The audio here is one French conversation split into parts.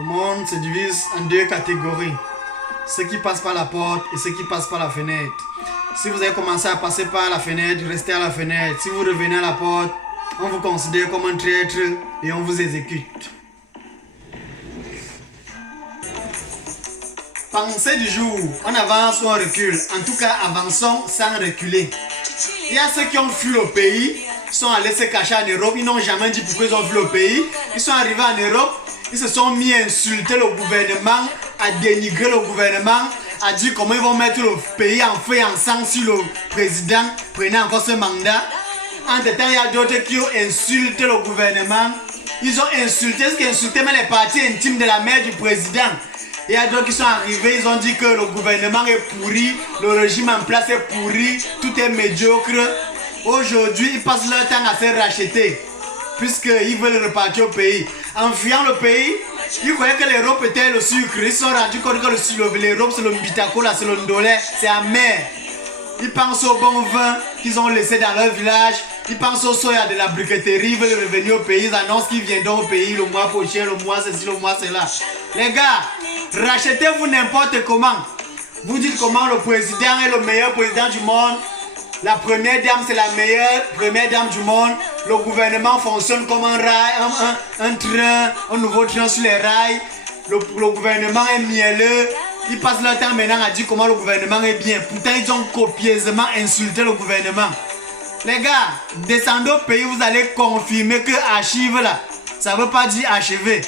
Le monde se divise en deux catégories. Ceux qui passent par la porte et ceux qui passent par la fenêtre. Si vous avez commencé à passer par la fenêtre, restez à la fenêtre. Si vous revenez à la porte, on vous considère comme un traître et on vous exécute. Pensée du jour, on avance ou on recule. En tout cas, avançons sans reculer. Il y a ceux qui ont fui le pays, ils sont allés se cacher en Europe, ils n'ont jamais dit pourquoi ils ont fui le pays. Ils sont arrivés en Europe, ils se sont mis à insulter le gouvernement, à dénigrer le gouvernement, à dire comment ils vont mettre le pays en feu et en sang si le président prenait encore ce mandat. Entre-temps, il y a d'autres qui ont insulté le gouvernement. Ils ont insulté, ce qui insultait même les parties intimes de la mère du président. Il y a d'autres qui sont arrivés, ils ont dit que le gouvernement est pourri, le régime en place est pourri, tout est médiocre. Aujourd'hui, ils passent leur temps à se racheter, puisqu'ils veulent repartir au pays. En fuyant le pays, ils croyaient que l'Europe était le sucre. Ils se sont rendus compte que l'Europe c'est le mbitako, c'est le ndolé, c'est amer. Ils pensent au bon vin qu'ils ont laissé dans leur village. Ils pensent au soya de la briqueterie, ils veulent revenir au pays. Ils annoncent qu'ils viendront au pays le mois prochain, le mois ceci, le mois cela. Les gars, rachetez-vous n'importe comment. Vous dites comment le président est le meilleur président du monde. La première dame, c'est la meilleure première dame du monde. Le gouvernement fonctionne comme un rail, un train, un nouveau train sur les rails. Le gouvernement est mielleux. Ils passent leur temps maintenant à dire comment le gouvernement est bien. Pourtant, ils ont copieusement insulté le gouvernement. Les gars, descendez au pays, vous allez confirmer que archive là, ça ne veut pas dire achever.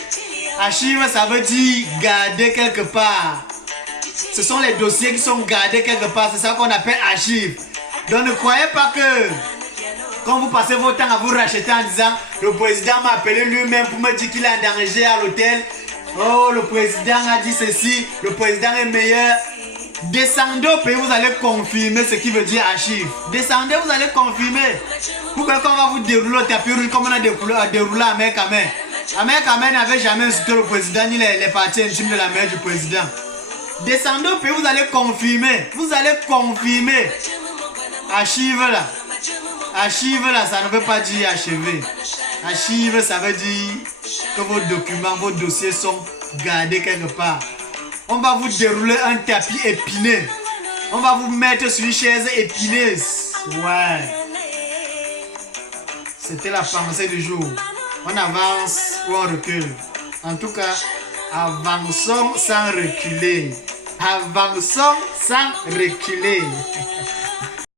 Archive, ça veut dire garder quelque part. Ce sont les dossiers qui sont gardés quelque part. C'est ça qu'on appelle archive. Donc ne croyez pas que quand vous passez votre temps à vous racheter en disant le président m'a appelé lui-même pour me dire qu'il est en danger à l'hôtel. Oh, le président a dit ceci, le président est meilleur. Descendez au pays, vous allez confirmer ce qui veut dire archive. Descendez, vous allez confirmer. Pourquoi quand on va vous dérouler le tapis rouge comme on a déroulé à Mère Kamel. Mère Kamel n'avait jamais insulté le président ni les parties intimes de la mère du président. Descendez au pays, vous allez confirmer. Vous allez confirmer. Archive là. Archive là, ça ne veut pas dire achever. Archive, ça veut dire que vos documents, vos dossiers sont gardés quelque part. On va vous dérouler un tapis épineux. On va vous mettre sur une chaise épineuse. Ouais. C'était la pensée du jour. On avance ou on recule. En tout cas, avançons sans reculer. Avançons sans reculer.